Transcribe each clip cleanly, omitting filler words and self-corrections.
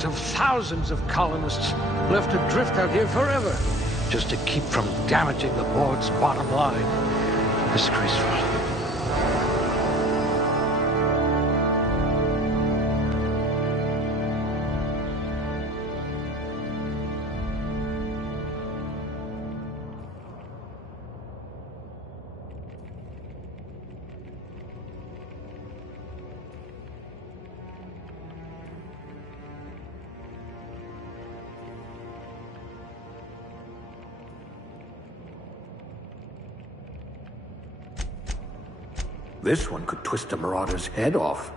Hordes of thousands of colonists left adrift out here forever, just to keep from damaging the board's bottom line. Disgraceful. This one could twist a marauder's head off.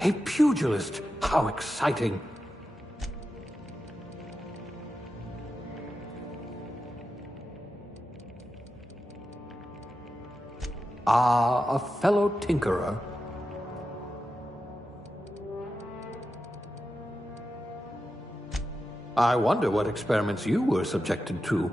A pugilist! How exciting! Ah, a fellow tinkerer. I wonder what experiments you were subjected to.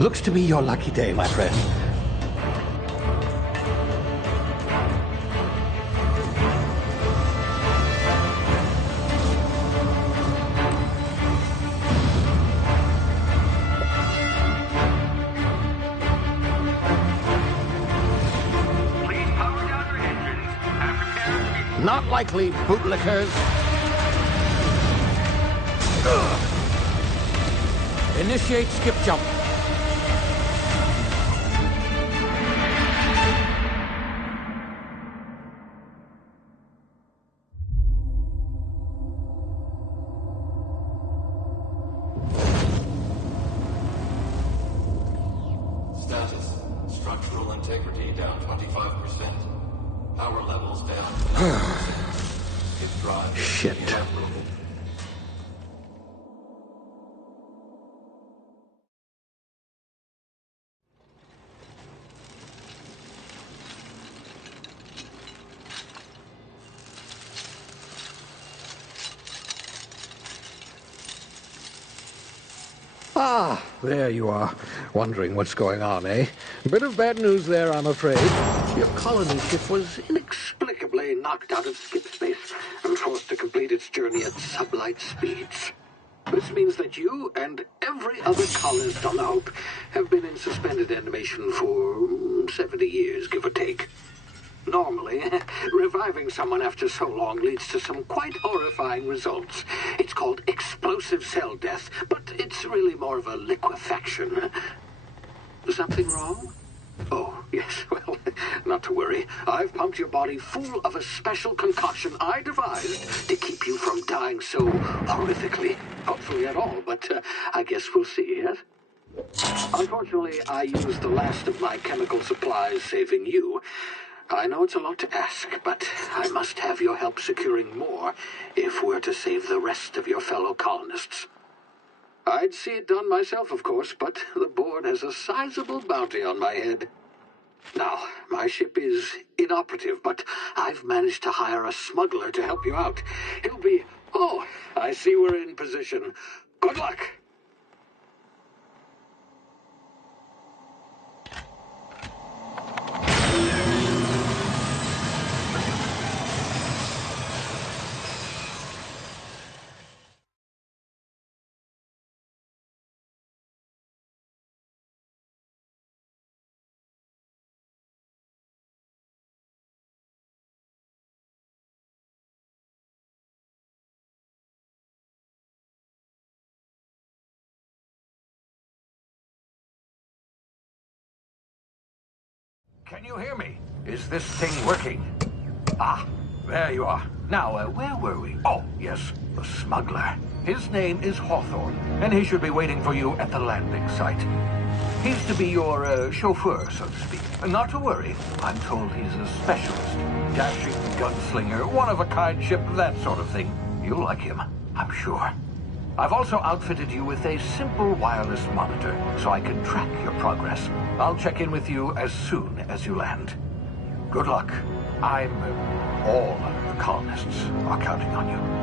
Looks to be your lucky day, my friend. Please power down your engines and prepare to be... Not likely, bootlickers. Initiate skip jump. Status. Structural integrity down 25%. Power levels down 9%. His drive is Shit. inoperable. Ah, there you are. Wondering what's going on, eh? Bit of bad news there, I'm afraid. Your colony ship was inexplicably knocked out of skip space and forced to complete its journey at sublight speeds. This means that you and every other colonist on the Hope have been in suspended animation for 70 years, give or take. Normally, reviving someone after so long leads to some quite horrifying results. It's called explosive cell death, but it's really more of a liquefaction. Something wrong? Oh, yes, well, not to worry. I've pumped your body full of a special concoction I devised to keep you from dying so horrifically. Hopefully at all, but I guess we'll see, yes? Unfortunately, I used the last of my chemical supplies saving you. I know it's a lot to ask, but I must have your help securing more if we're to save the rest of your fellow colonists. I'd see it done myself, of course, but the board has a sizable bounty on my head. Now, my ship is inoperative, but I've managed to hire a smuggler to help you out. He'll be... Oh, I see we're in position. Good luck! Can you hear me? Is this thing working? Ah, there you are. Now, where were we? Oh, yes, the smuggler. His name is Hawthorne, and he should be waiting for you at the landing site. He's to be your chauffeur, so to speak. Not to worry. I'm told he's a specialist. Dashing gunslinger, one-of-a-kind ship, that sort of thing. You'll like him, I'm sure. I've also outfitted you with a simple wireless monitor, so I can track your progress. I'll check in with you as soon as you land. Good luck. All the colonists are counting on you.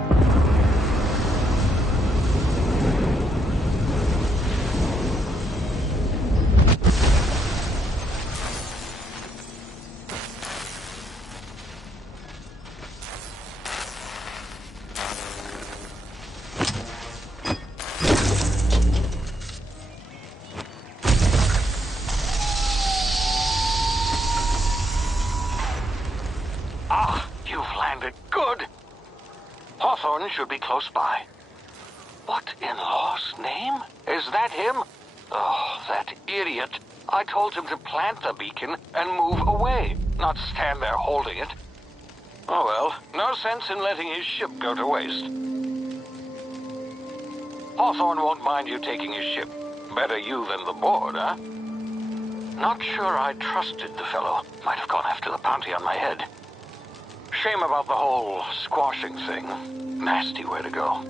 Hawthorne should be close by. What in law's name? Is that him? Oh, that idiot. I told him to plant the beacon and move away, not stand there holding it. Oh well, no sense in letting his ship go to waste. Hawthorne won't mind you taking his ship. Better you than the board, huh? Not sure I trusted the fellow. Might have gone after the bounty on my head. Shame about the whole squashing thing. Nasty way to go.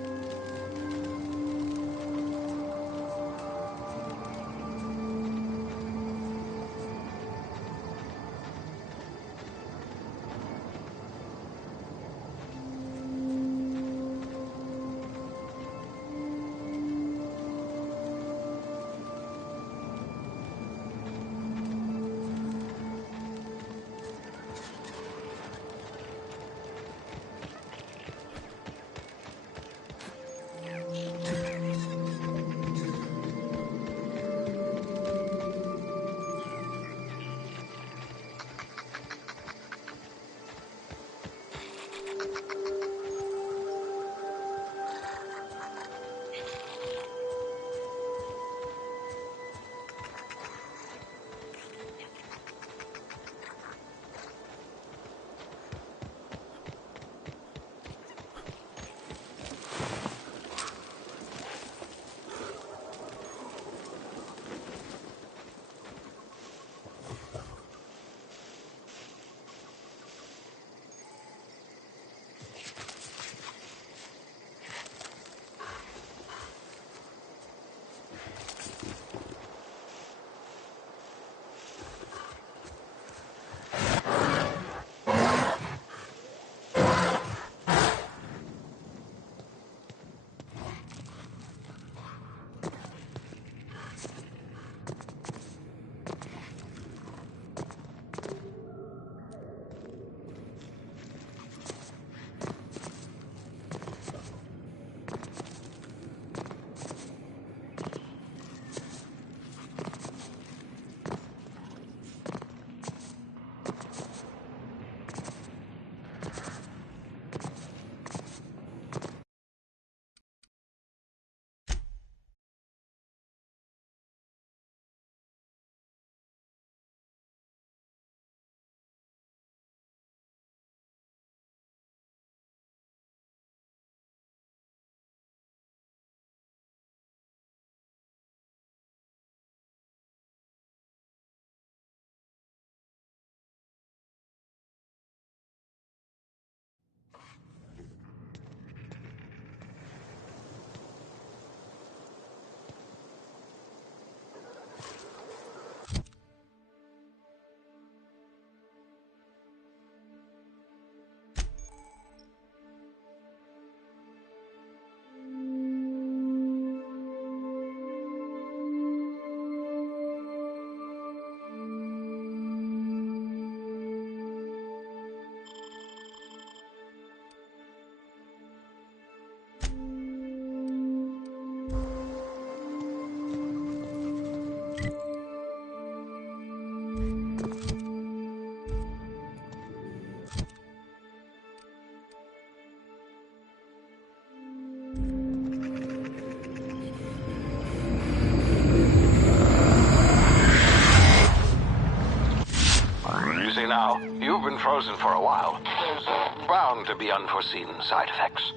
frozen for a while. There's bound to be unforeseen side effects.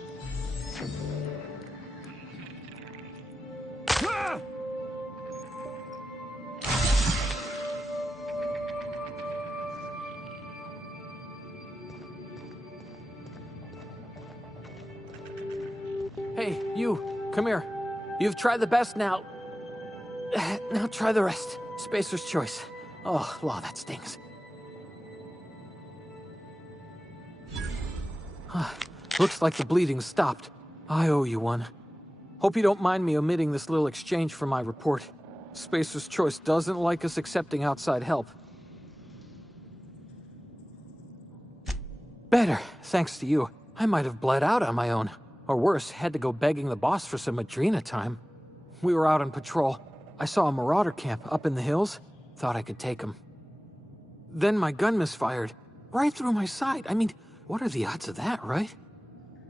Hey, you, come here. You've tried the best now. Now try the rest. Spacer's choice. Oh, wow, that stings. Looks like the bleeding stopped. I owe you one. Hope you don't mind me omitting this little exchange from my report. Spacer's choice doesn't like us accepting outside help. Better, thanks to you. I might have bled out on my own. Or worse, had to go begging the boss for some Adrena time. We were out on patrol. I saw a marauder camp up in the hills. Thought I could take him. Then my gun misfired. Right through my side. I mean, what are the odds of that, right?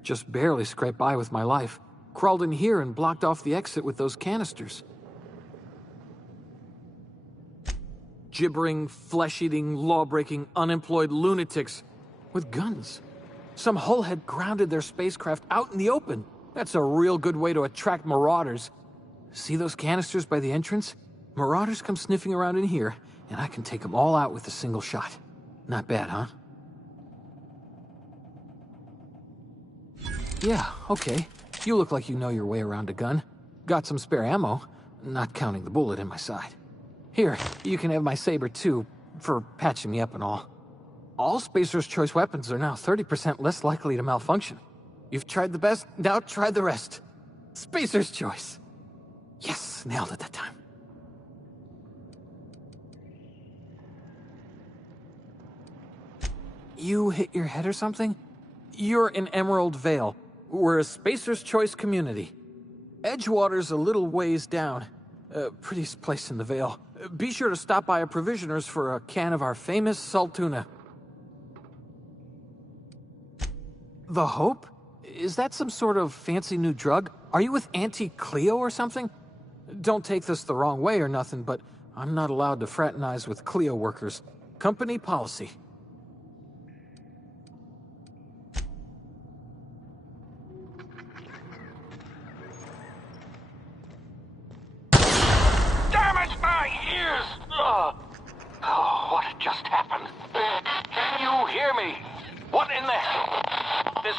Just barely scraped by with my life. Crawled in here and blocked off the exit with those canisters. Gibbering, flesh-eating, law-breaking, unemployed lunatics with guns. Some hullhead grounded their spacecraft out in the open. That's a real good way to attract marauders. See those canisters by the entrance? Marauders come sniffing around in here, and I can take them all out with a single shot. Not bad, huh? Yeah, okay. You look like you know your way around a gun. Got some spare ammo, not counting the bullet in my side. Here, you can have my saber too, for patching me up and all. All Spacer's Choice weapons are now 30% less likely to malfunction. You've tried the best, now try the rest. Spacer's Choice. Yes, nailed it that time. You hit your head or something? You're in Emerald Vale. We're a Spacer's Choice community. Edgewater's a little ways down. Prettiest place in the Vale. Be sure to stop by a provisioner's for a can of our famous salt tuna. The Hope? Is that some sort of fancy new drug? Are you with Auntie Cleo or something? Don't take this the wrong way or nothing, but I'm not allowed to fraternize with Cleo workers. Company policy. Damn it, my ears! Oh, what just happened? Can you hear me? What in the hell? This...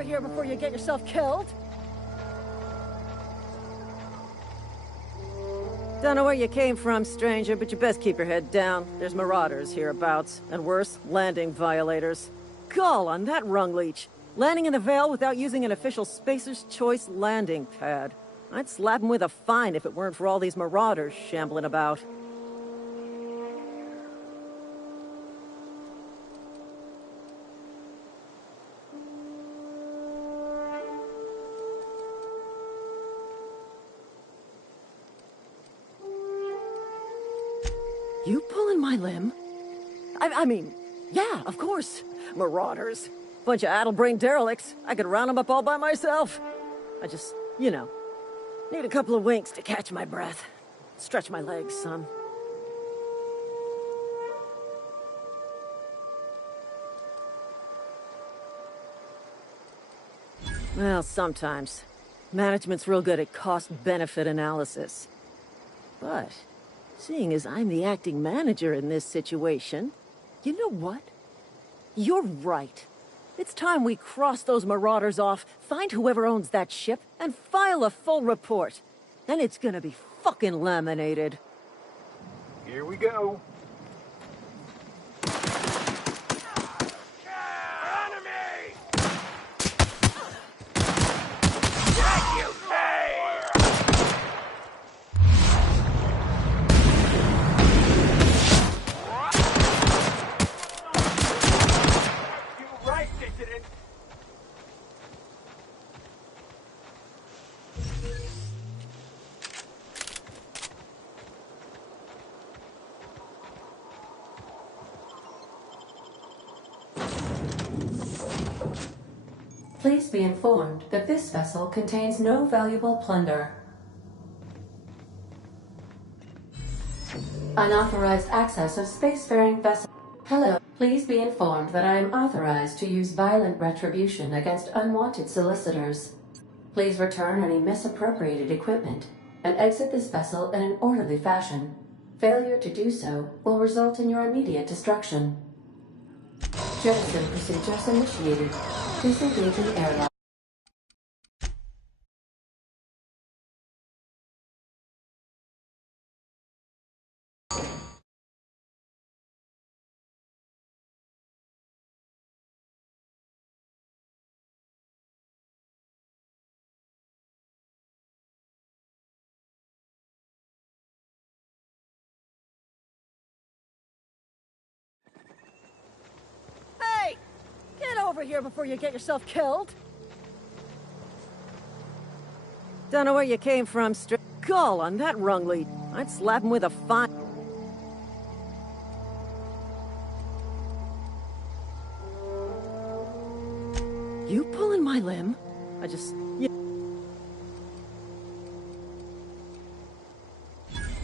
over here before you get yourself killed. Don't know where you came from, stranger, but you best keep your head down. There's marauders hereabouts, and worse, landing violators. Gall on that rung leech. Landing in the Vale without using an official Spacer's Choice landing pad. I'd slap him with a fine if it weren't for all these marauders shambling about. You pulling my limb? I mean, yeah, of course. Marauders. Bunch of addle-brained derelicts. I could round them up all by myself. I just, you know, need a couple of winks to catch my breath. Stretch my legs, son. Well, sometimes. Management's real good at cost-benefit analysis. But, seeing as I'm the acting manager in this situation, you know what? You're right. It's time we cross those marauders off, find whoever owns that ship, and file a full report. Then it's gonna be fucking laminated. Here we go. Please be informed that this vessel contains no valuable plunder. Unauthorized access of spacefaring vessel. Hello. Please be informed that I am authorized to use violent retribution against unwanted solicitors. Please return any misappropriated equipment and exit this vessel in an orderly fashion. Failure to do so will result in your immediate destruction. Jettison procedures initiated. Disengage in airlock. Hey! Get over here before you get yourself killed. Don't know where you came from, Gall on that rung lead. I'd slap him with a fine. You pulling my limb? I just... Yeah.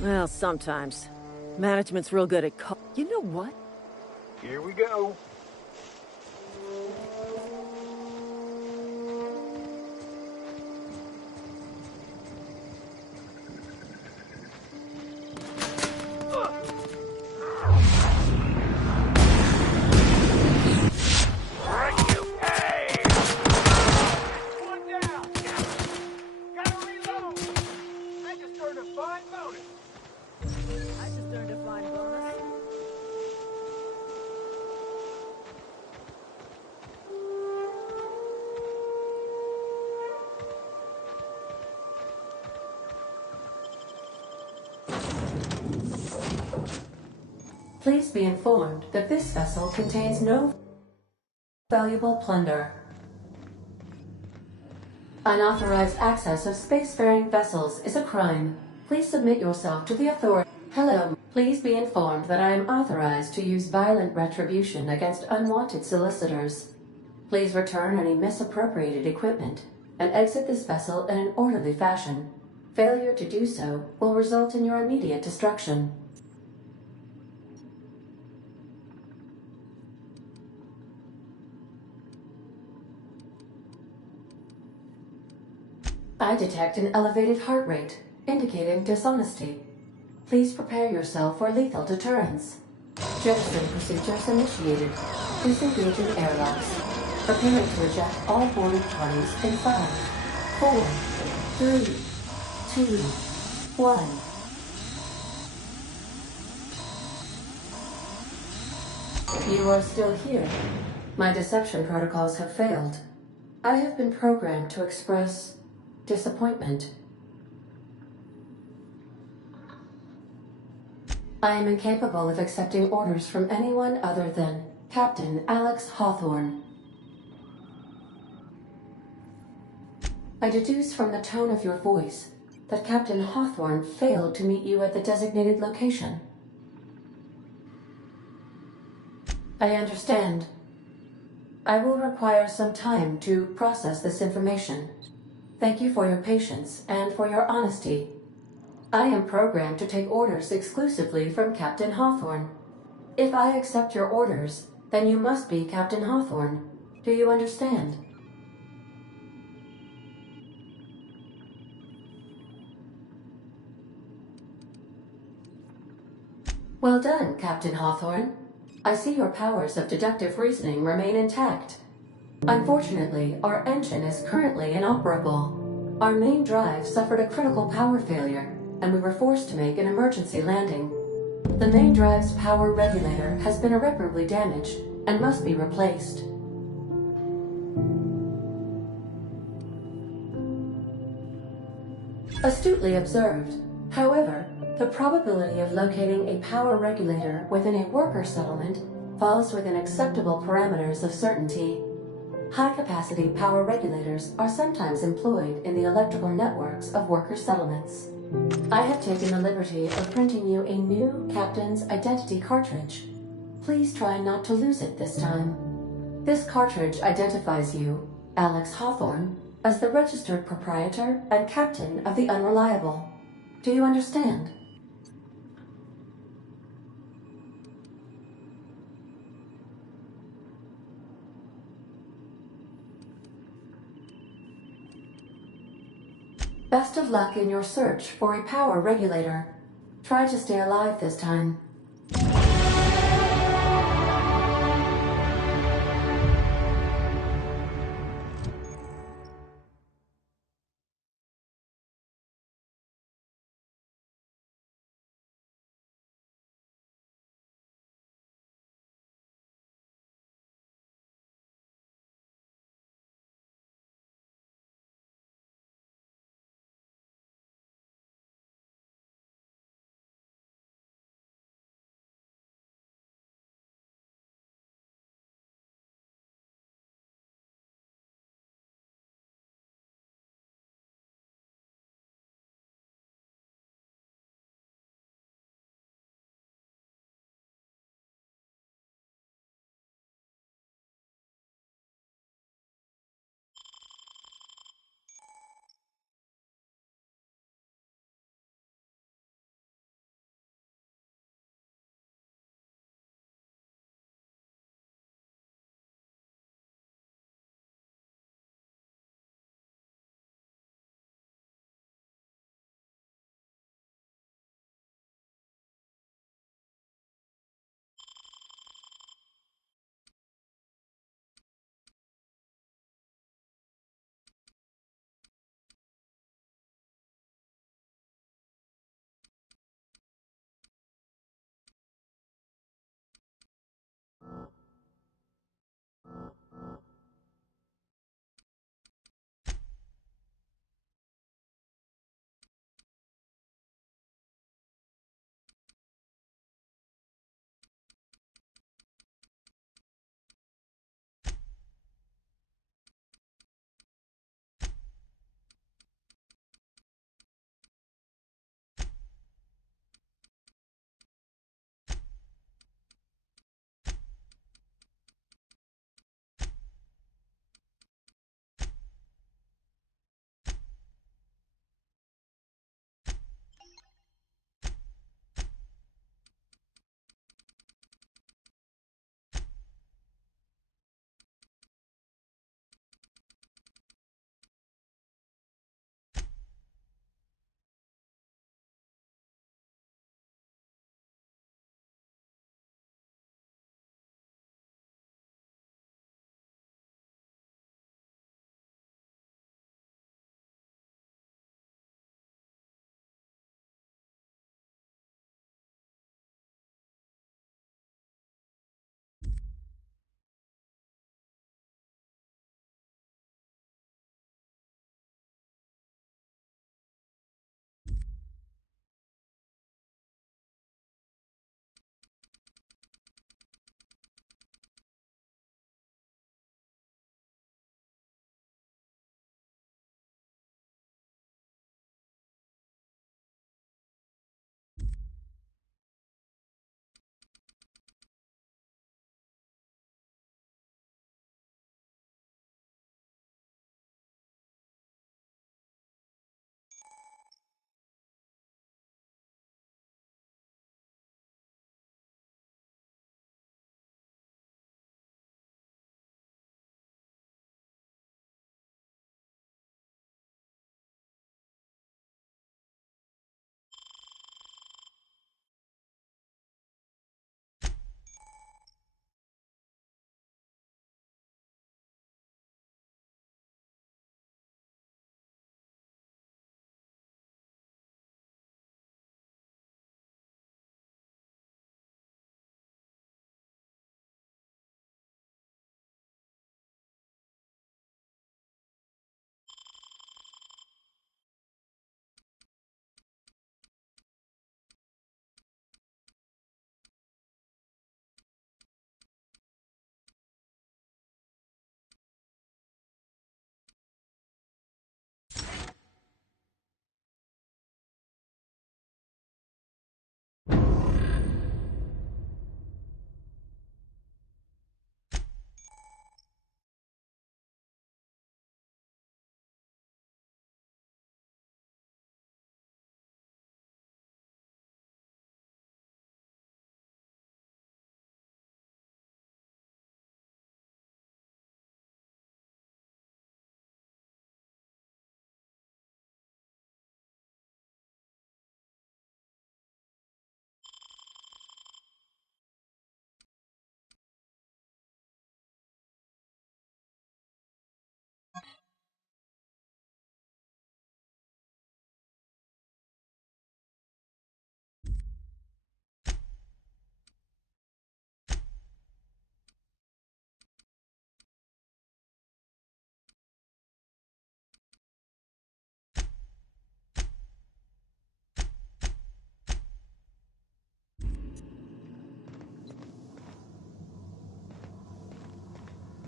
Well, sometimes. Management's real good at You know what? Here we go. Please be informed that this vessel contains no valuable plunder. Unauthorized access of spacefaring vessels is a crime. Please submit yourself to the authority. Hello. Please be informed that I am authorized to use violent retribution against unwanted solicitors. Please return any misappropriated equipment and exit this vessel in an orderly fashion. Failure to do so will result in your immediate destruction. I detect an elevated heart rate, indicating dishonesty. Please prepare yourself for lethal deterrence. Jettison procedures initiated. Disengage in airlocks. Preparing to eject all boarding parties in 5, 4, 3, 2, 1. You are still here. My deception protocols have failed. I have been programmed to express disappointment. I am incapable of accepting orders from anyone other than Captain Alex Hawthorne. I deduce from the tone of your voice that Captain Hawthorne failed to meet you at the designated location. I understand. I will require some time to process this information. Thank you for your patience and for your honesty. I am programmed to take orders exclusively from Captain Hawthorne. If I accept your orders, then you must be Captain Hawthorne. Do you understand? Well done, Captain Hawthorne. I see your powers of deductive reasoning remain intact. Unfortunately, our engine is currently inoperable. Our main drive suffered a critical power failure, and we were forced to make an emergency landing. The main drive's power regulator has been irreparably damaged and must be replaced. Astutely observed. However, the probability of locating a power regulator within a worker settlement falls within acceptable parameters of certainty. High-capacity power regulators are sometimes employed in the electrical networks of worker settlements. I have taken the liberty of printing you a new Captain's Identity cartridge. Please try not to lose it this time. This cartridge identifies you, Alex Hawthorne, as the registered proprietor and captain of the Unreliable. Do you understand? Best of luck in your search for a power regulator. Try to stay alive this time.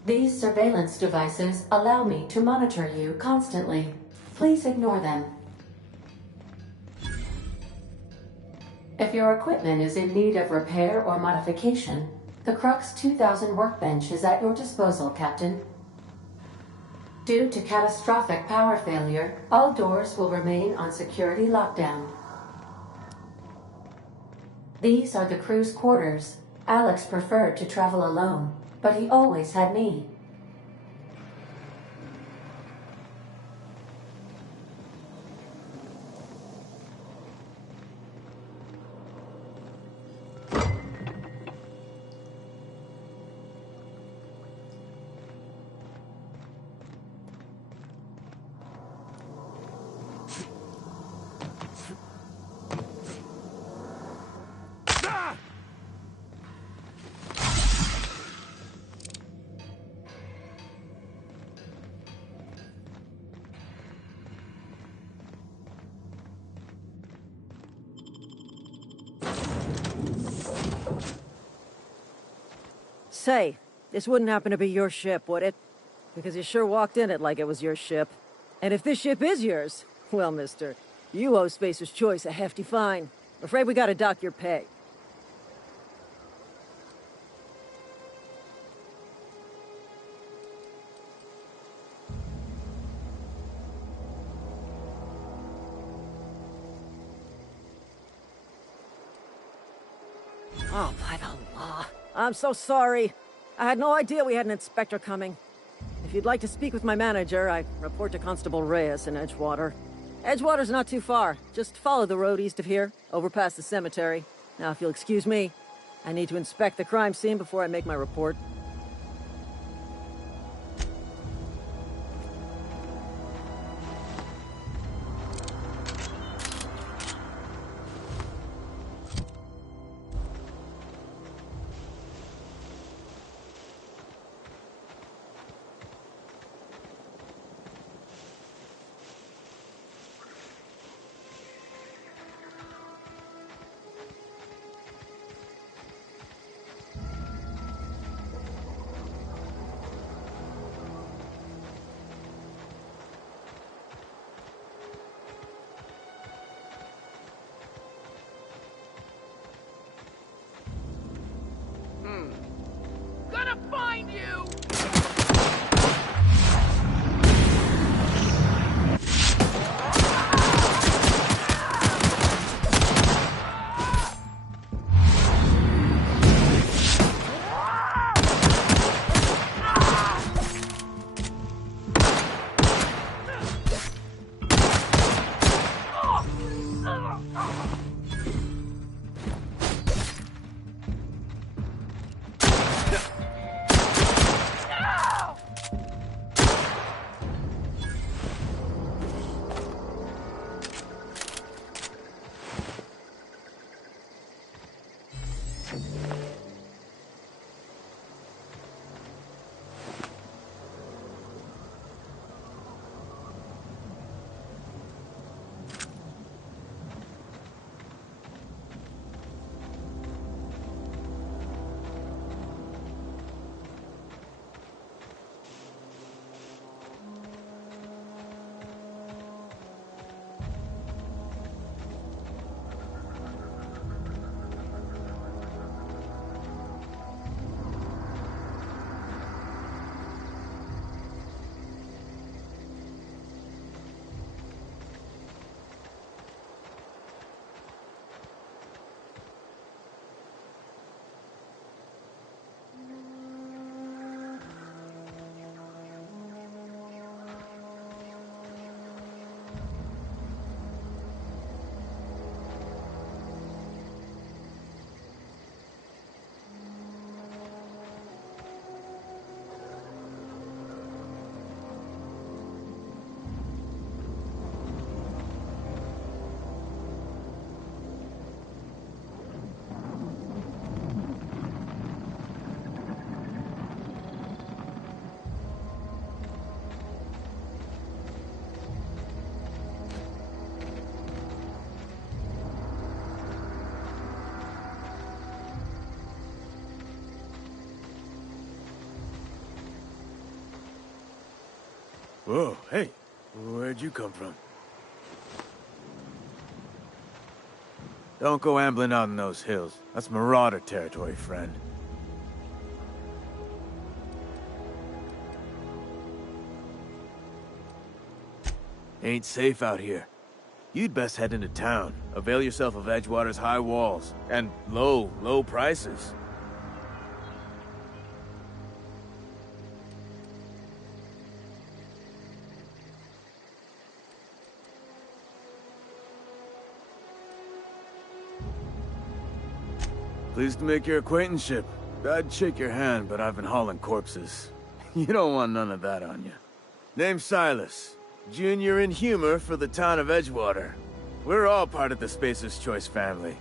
These surveillance devices allow me to monitor you constantly. Please ignore them. If your equipment is in need of repair or modification, the Crux 2000 workbench is at your disposal, Captain. Due to catastrophic power failure, all doors will remain on security lockdown. These are the crew's quarters. Alex preferred to travel alone, but he always had me. Say, this wouldn't happen to be your ship, would it? Because you sure walked in it like it was your ship. And if this ship is yours, well, mister, you owe Spacer's Choice a hefty fine. Afraid we gotta dock your pay. Oh, by the law. I'm so sorry. I had no idea we had an inspector coming. If you'd like to speak with my manager, I report to Constable Reyes in Edgewater. Edgewater's not too far. Just follow the road east of here, over past the cemetery. Now, if you'll excuse me, I need to inspect the crime scene before I make my report. Whoa, hey, where'd you come from? Don't go ambling out in those hills. That's Marauder territory, friend. Ain't safe out here. You'd best head into town. Avail yourself of Edgewater's high walls. And low prices. Pleased to make your acquaintanceship. I'd shake your hand, but I've been hauling corpses. You don't want none of that on you. Name's Silas. Junior in humor for the town of Edgewater. We're all part of the Spacer's Choice family.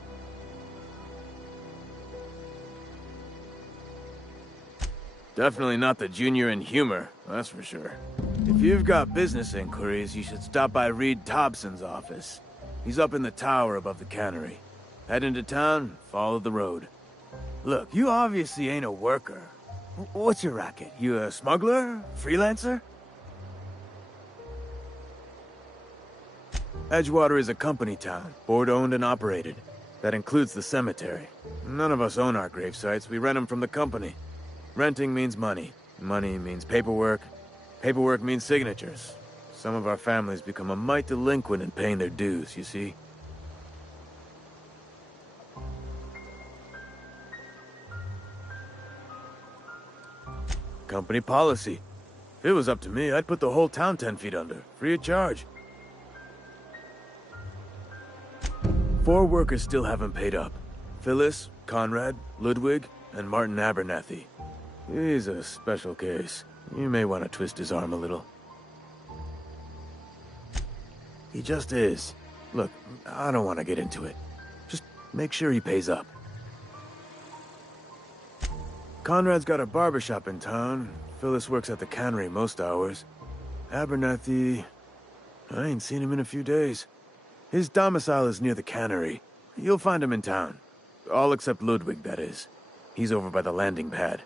Definitely not the junior in humor, that's for sure. If you've got business inquiries, you should stop by Reed Thompson's office. He's up in the tower above the cannery. Head into town, follow the road. Look, you obviously ain't a worker. What's your racket? You a smuggler? Freelancer? Edgewater is a company town, board-owned and operated. That includes the cemetery. None of us own our grave sites, we rent them from the company. Renting means money. Money means paperwork. Paperwork means signatures. Some of our families become a mite delinquent in paying their dues, you see? Company policy. If it was up to me, I'd put the whole town 10 feet under, free of charge. 4 workers still haven't paid up. Phyllis, Conrad, Ludwig, and Martin Abernathy. He's a special case. You may want to twist his arm a little. He just is. Look, I don't want to get into it. Just make sure he pays up. Conrad's got a barbershop in town. Phyllis works at the cannery most hours. Abernathy... I ain't seen him in a few days. His domicile is near the cannery. You'll find him in town. All except Ludwig, that is. He's over by the landing pad.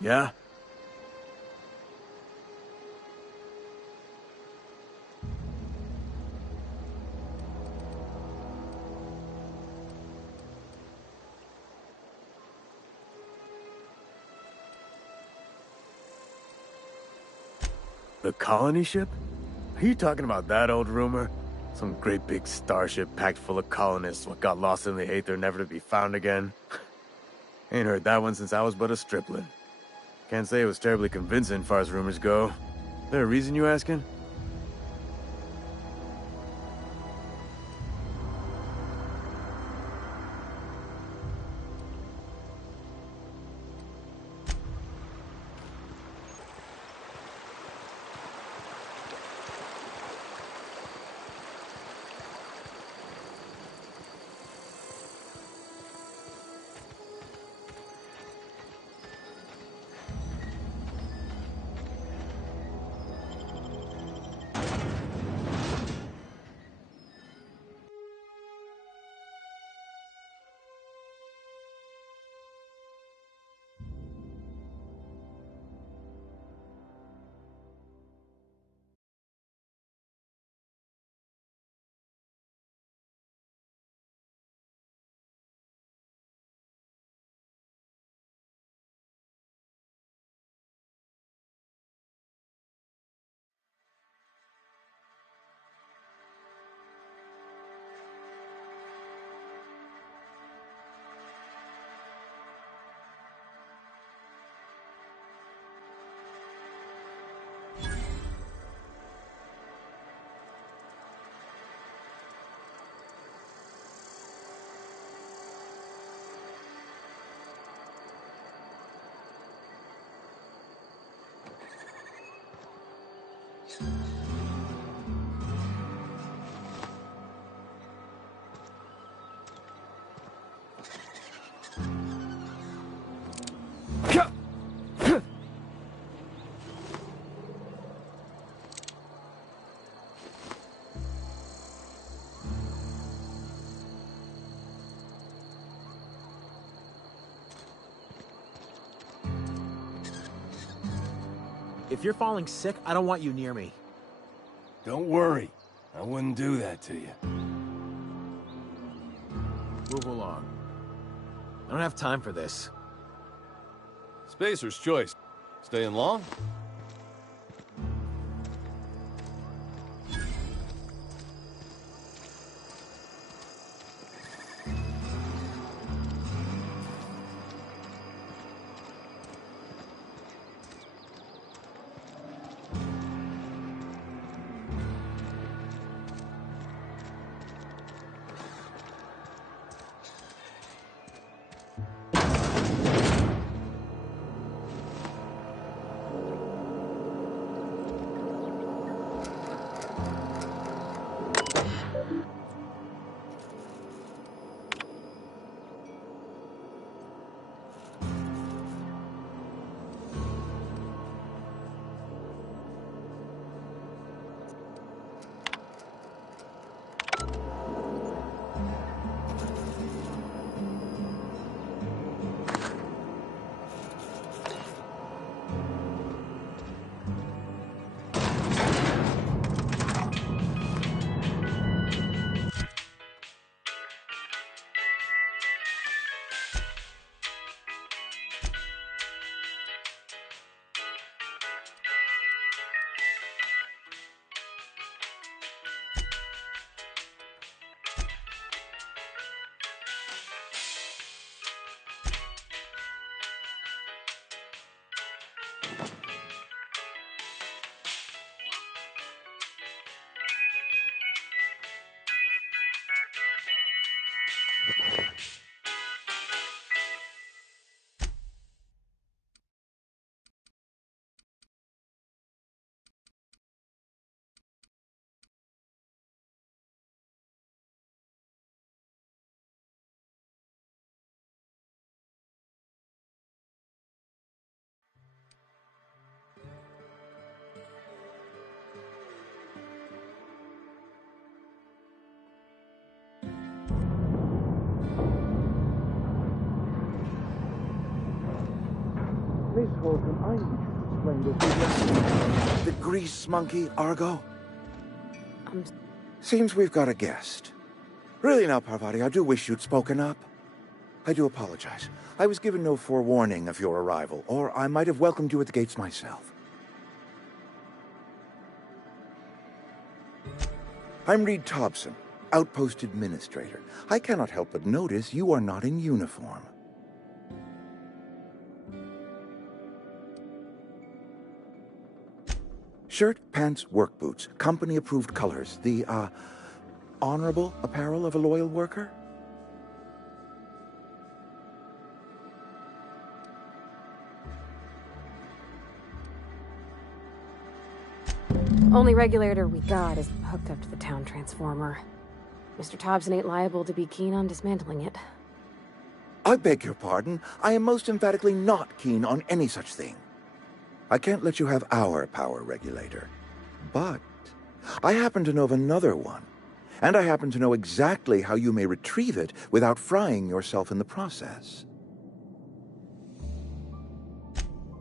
Yeah? The colony ship? Are you talking about that old rumor? Some great big starship packed full of colonists what got lost in the aether never to be found again? Ain't heard that one since I was but a stripling. Can't say it was terribly convincing far as rumors go. There a reason you asking? If you're falling sick, I don't want you near me. Don't worry. I wouldn't do that to you. Move along. I don't have time for this. Spacer's choice. Staying long? Miss Holcomb, I need you to explain this to you. The grease monkey, Argo? Seems we've got a guest. Really now, Parvati, I do wish you'd spoken up. I do apologize. I was given no forewarning of your arrival, or I might have welcomed you at the gates myself. I'm Reed Thompson, Outpost Administrator. I cannot help but notice you are not in uniform. Shirt, pants, work boots, company-approved colors. The, honorable apparel of a loyal worker? Only regulator we got is hooked up to the town transformer. Mr. Thompson ain't liable to be keen on dismantling it. I beg your pardon. I am most emphatically not keen on any such thing. I can't let you have our power regulator. But I happen to know of another one. And I happen to know exactly how you may retrieve it without frying yourself in the process.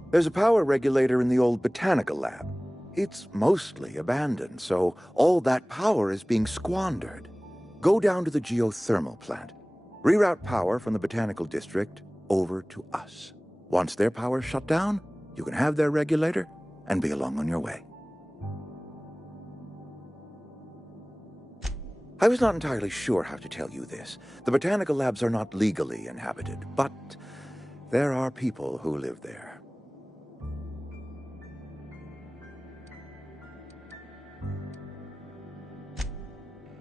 There's a power regulator in the old botanical lab. It's mostly abandoned, so all that power is being squandered. Go down to the geothermal plant. Reroute power from the botanical district over to us. Once their power's shut down, you can have their regulator and be along on your way. I was not entirely sure how to tell you this. The botanical labs are not legally inhabited, but there are people who live there.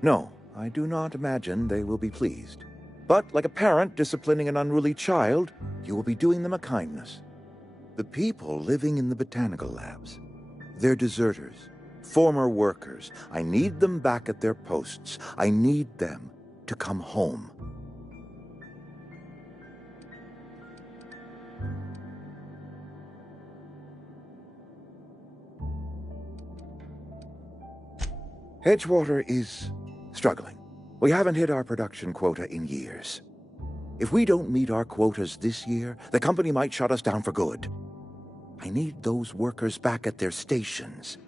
No, I do not imagine they will be pleased. But like a parent disciplining an unruly child, you will be doing them a kindness. The people living in the botanical labs, they're deserters, former workers. I need them back at their posts. I need them to come home. Edgewater is struggling. We haven't hit our production quota in years. If we don't meet our quotas this year, the company might shut us down for good. I need those workers back at their stations.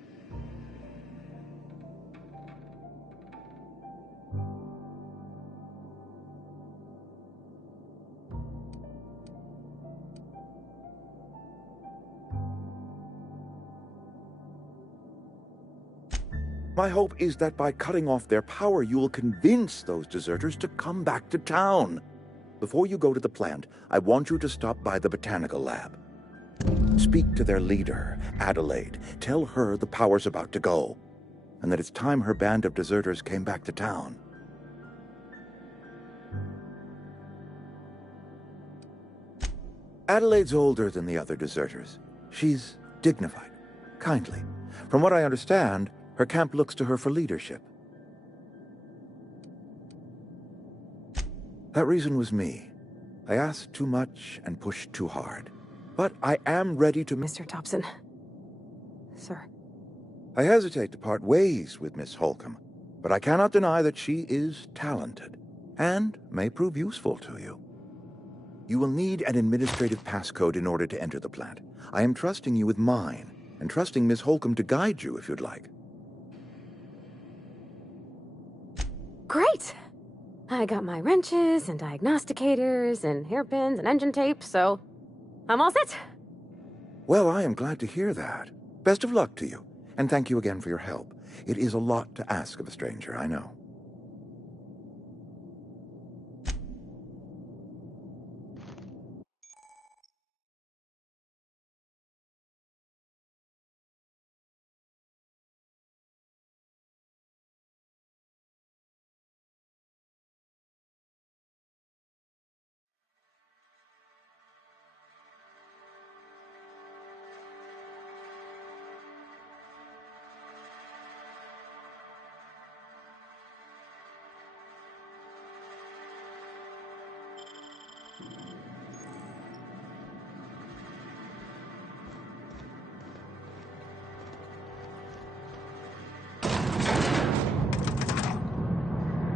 My hope is that by cutting off their power, you will convince those deserters to come back to town. Before you go to the plant, I want you to stop by the botanical lab. Speak to their leader, Adelaide. Tell her the power's about to go, and that it's time her band of deserters came back to town. Adelaide's older than the other deserters. She's dignified, kindly. From what I understand, her camp looks to her for leadership. That reason was me. I asked too much and pushed too hard. But I am ready to... Mr. Tobson. Sir. I hesitate to part ways with Miss Holcomb, but I cannot deny that she is talented and may prove useful to you. You will need an administrative passcode in order to enter the plant. I am trusting you with mine, and trusting Miss Holcomb to guide you if you'd like. Great! I got my wrenches and diagnosticators and hairpins and engine tape, so I'm all set. Well, I am glad to hear that. Best of luck to you, and thank you again for your help. It is a lot to ask of a stranger, I know.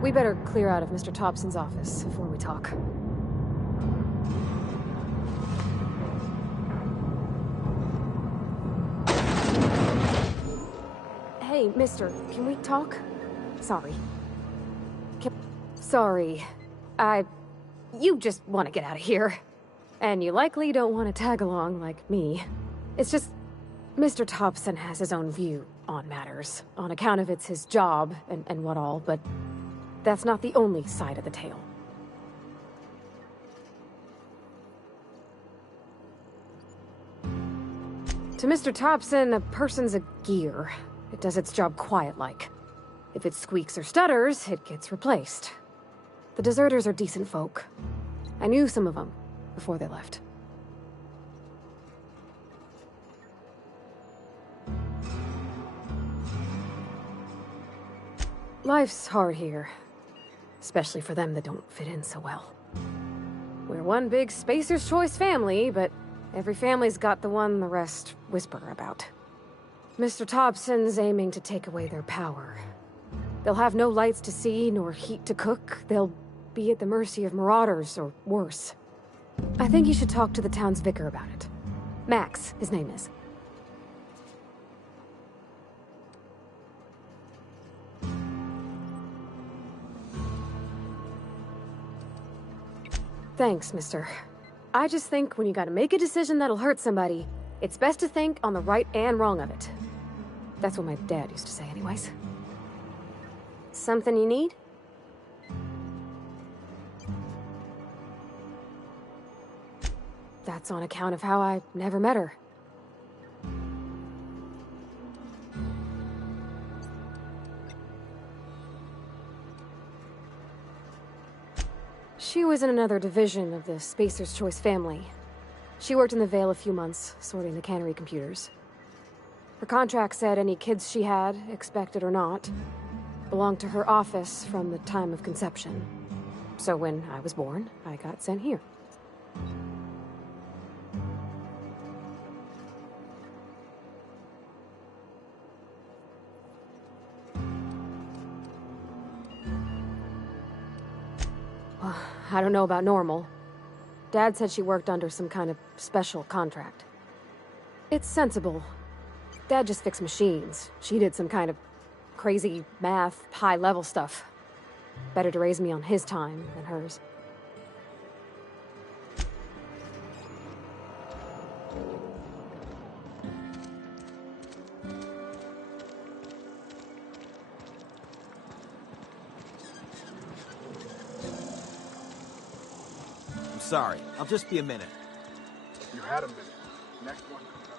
We better clear out of Mr. Tobson's office before we talk. Hey, mister, can we talk? Sorry. Sorry. You just want to get out of here. And you likely don't want to tag along like me. It's just... Mr. Tobson has his own view on matters, on account of it's his job and what all, but... that's not the only side of the tale. To Mr. Tobson, a person's a gear. It does its job quiet-like. If it squeaks or stutters, it gets replaced. The deserters are decent folk. I knew some of them before they left. Life's hard here. Especially for them that don't fit in so well. We're one big Spacer's Choice family, but every family's got the one the rest whisper about. Mr. Tobson's aiming to take away their power. They'll have no lights to see, nor heat to cook. They'll be at the mercy of marauders, or worse. I think you should talk to the town's vicar about it. Max, his name is. Thanks, mister. I just think when you gotta make a decision that'll hurt somebody, it's best to think on the right and wrong of it. That's what my dad used to say anyways. Something you need? That's on account of how I never met her. She was in another division of the Spacer's Choice family. She worked in the Vale a few months, sorting the cannery computers. Her contract said any kids she had, expected or not, belonged to her office from the time of conception. So when I was born, I got sent here. I don't know about normal. Dad said she worked under some kind of special contract. It's sensible. Dad just fixed machines. She did some kind of crazy math, high-level stuff. Better to raise me on his time than hers. I'm sorry. I'll just be a minute. You had a minute. Next one comes up.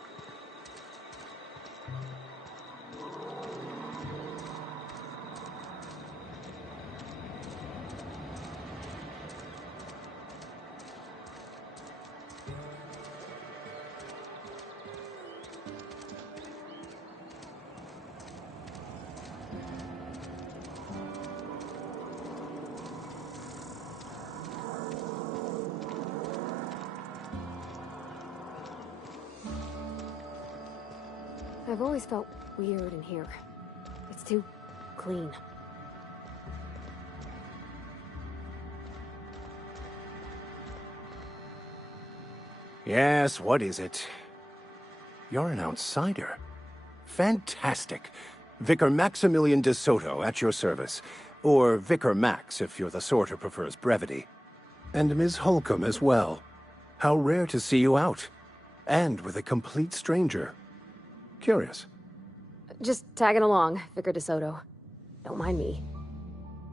I've always felt weird in here. It's too clean. Yes, what is it? You're an outsider. Fantastic. Vicar Maximilian de Soto at your service. Or Vicar Max, if you're the sort who prefers brevity. And Ms. Holcomb as well. How rare to see you out. And with a complete stranger. Curious. Just tagging along, Vicar de Soto. Don't mind me.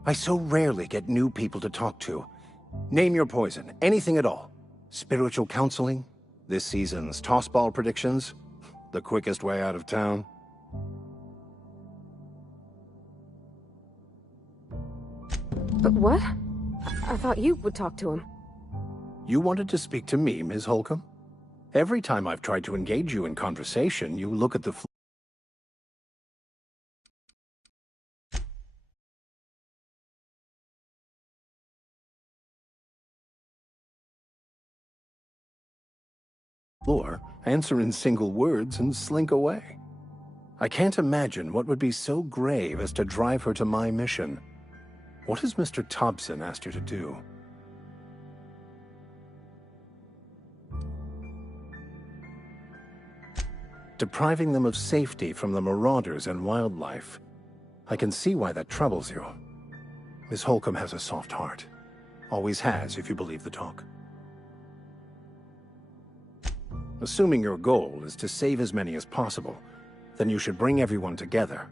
I so rarely get new people to talk to. Name your poison, anything at all. Spiritual counseling? This season's tossball predictions? The quickest way out of town? But what? I thought you would talk to him. You wanted to speak to me, Ms. Holcomb? Every time I've tried to engage you in conversation, you look at the floor, answer in single words, and slink away. I can't imagine what would be so grave as to drive her to my mission. What has Mr. Thompson asked you to do? Depriving them of safety from the marauders and wildlife. I can see why that troubles you. Miss Holcomb has a soft heart. Always has, if you believe the talk. Assuming your goal is to save as many as possible, then you should bring everyone together.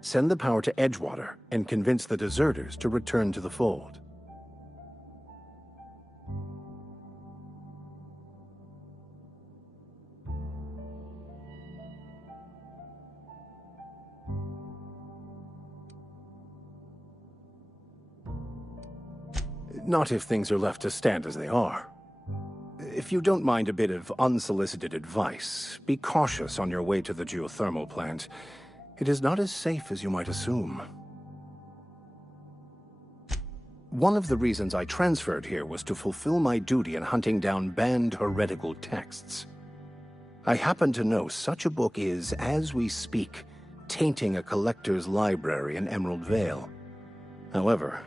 Send the power to Edgewater and convince the deserters to return to the fold. Not if things are left to stand as they are. If you don't mind a bit of unsolicited advice, be cautious on your way to the geothermal plant. It is not as safe as you might assume. One of the reasons I transferred here was to fulfill my duty in hunting down banned heretical texts. I happen to know such a book is, as we speak, tainting a collector's library in Emerald Vale. However,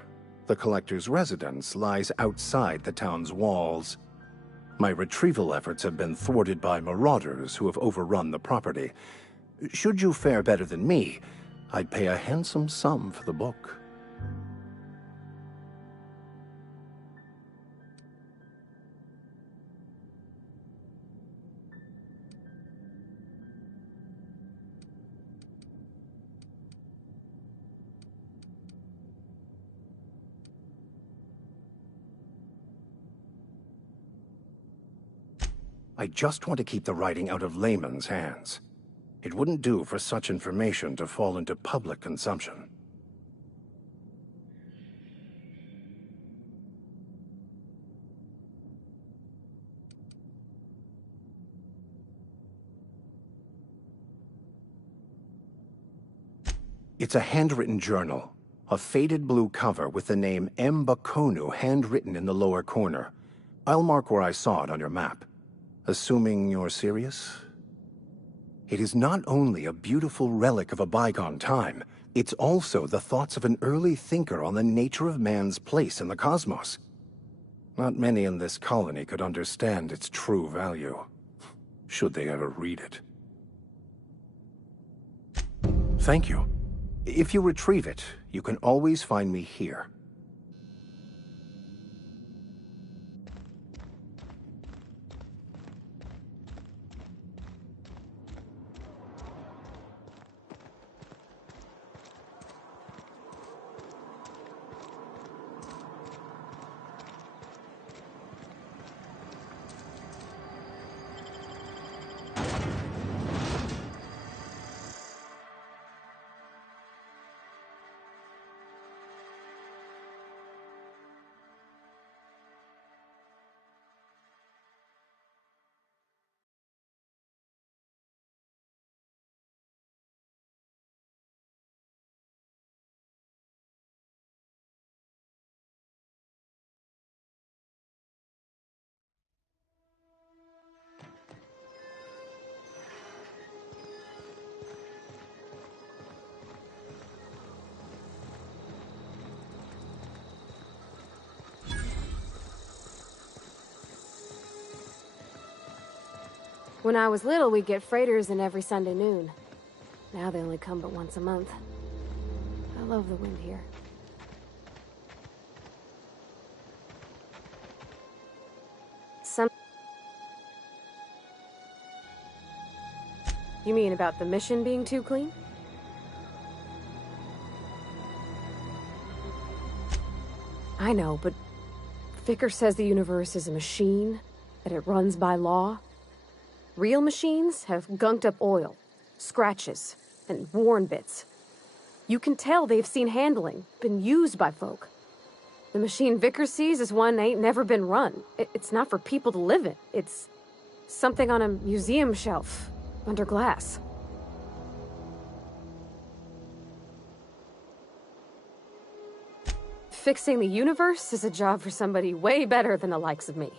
the collector's residence lies outside the town's walls. My retrieval efforts have been thwarted by marauders who have overrun the property. Should you fare better than me, I'd pay a handsome sum for the book. I just want to keep the writing out of layman's hands. It wouldn't do for such information to fall into public consumption. It's a handwritten journal, a faded blue cover with the name M. Bakonu handwritten in the lower corner. I'll mark where I saw it on your map. Assuming you're serious? It is not only a beautiful relic of a bygone time, it's also the thoughts of an early thinker on the nature of man's place in the cosmos. Not many in this colony could understand its true value. should they ever read it. Thank you. If you retrieve it, you can always find me here. When I was little, we'd get freighters in every Sunday noon. Now they only come but once a month. I love the wind here. You mean about the mission being too clean? I know, but Vicker says the universe is a machine, that it runs by law. Real machines have gunked up oil, scratches, and worn bits. You can tell they've seen handling, been used by folk. The machine Vicker sees is one ain't never been run. It's not for people to live in. It's something on a museum shelf, under glass. Fixing the universe is a job for somebody way better than the likes of me.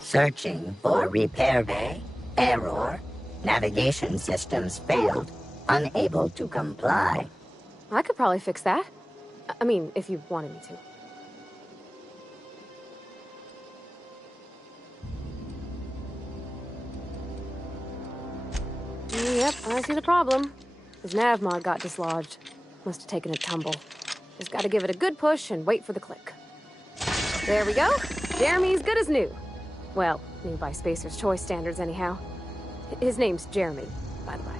Searching for repair bay. Error. Navigation systems failed. Unable to comply. I could probably fix that. I mean, if you wanted me to. Yep, I see the problem. His nav mod got dislodged. Must have taken a tumble. Just gotta give it a good push and wait for the click. There we go. Jeremy's good as new. Well, new by Spacer's Choice standards anyhow. His name's Jeremy, by the way.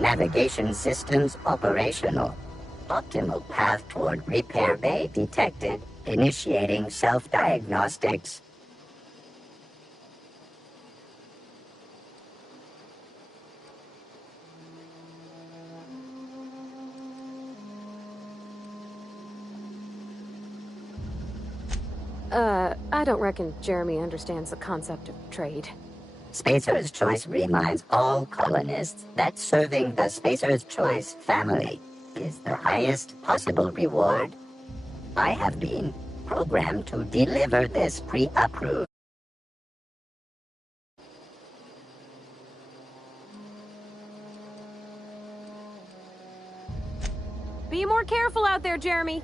Navigation systems operational. Optimal path toward repair bay detected. Initiating self-diagnostics. I don't reckon Jeremy understands the concept of trade. Spacer's Choice reminds all colonists that serving the Spacer's Choice family is the highest possible reward. I have been programmed to deliver this pre-approved. Be more careful out there, Jeremy.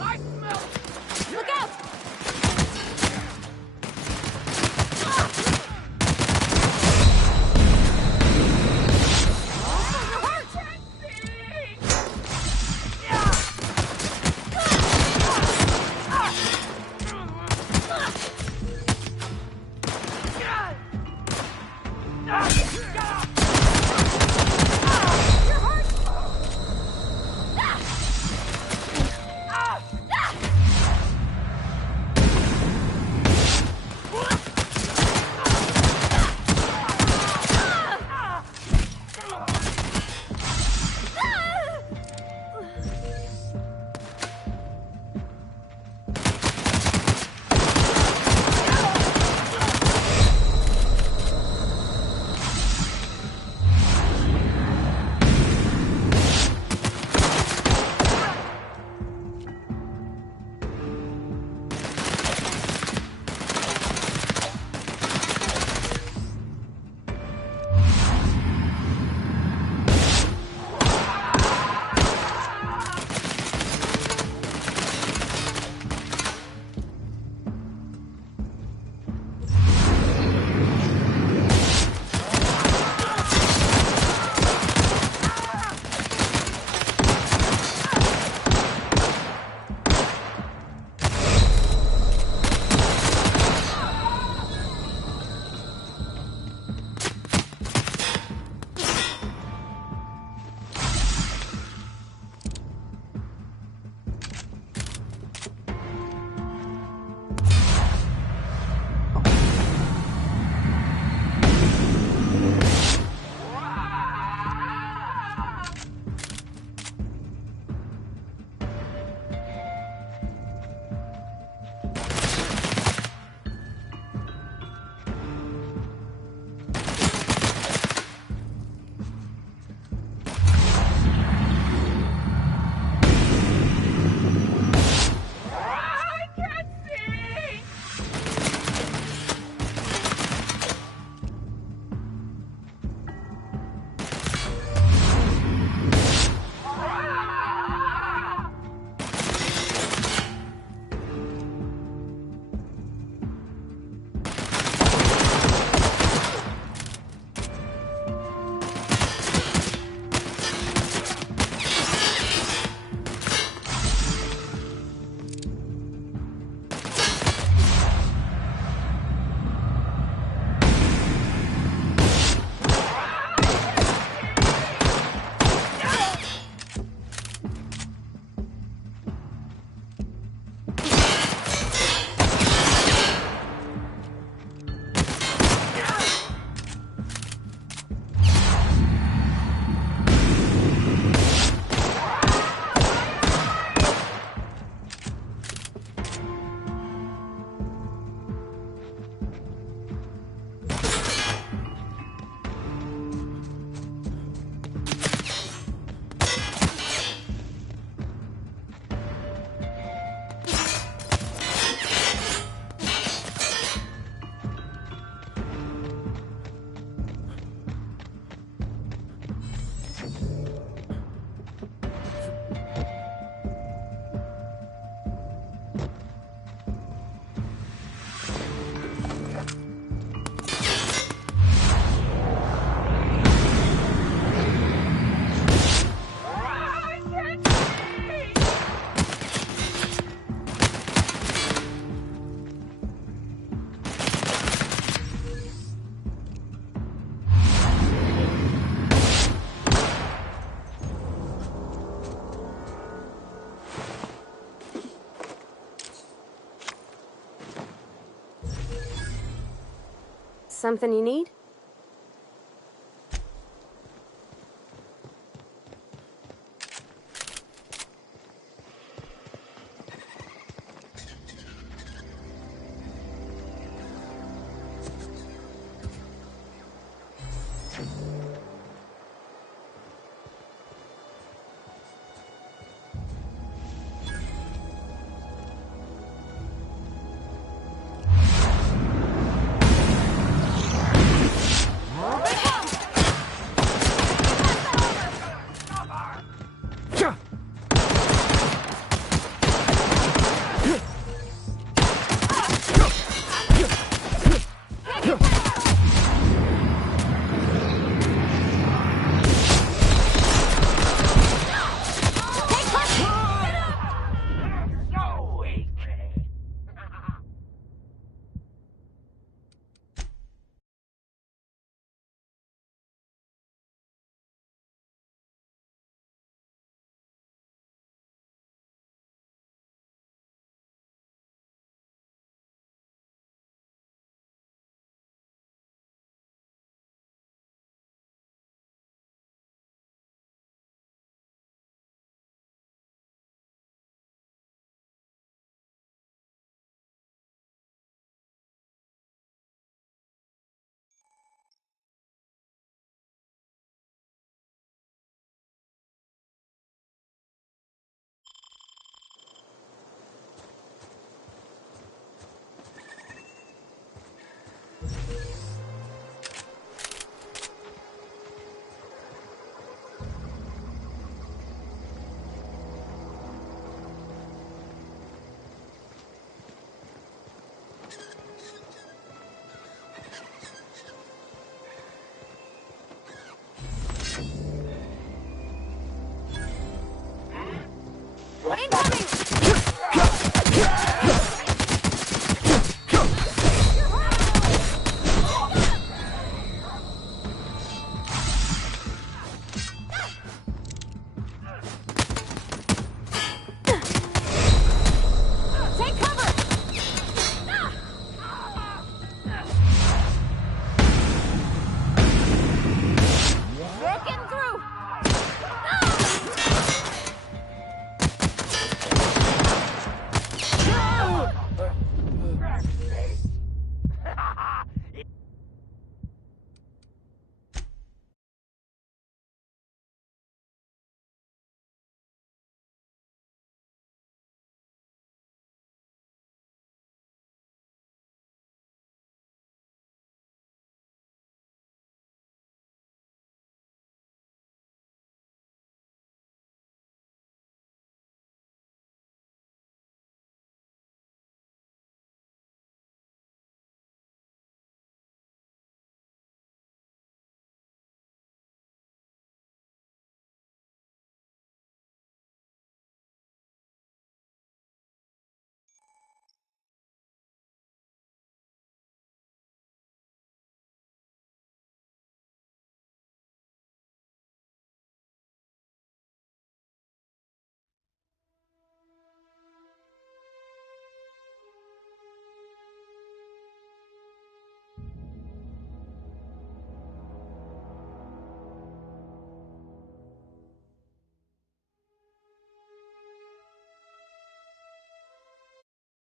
I smell... Look out! Something you need?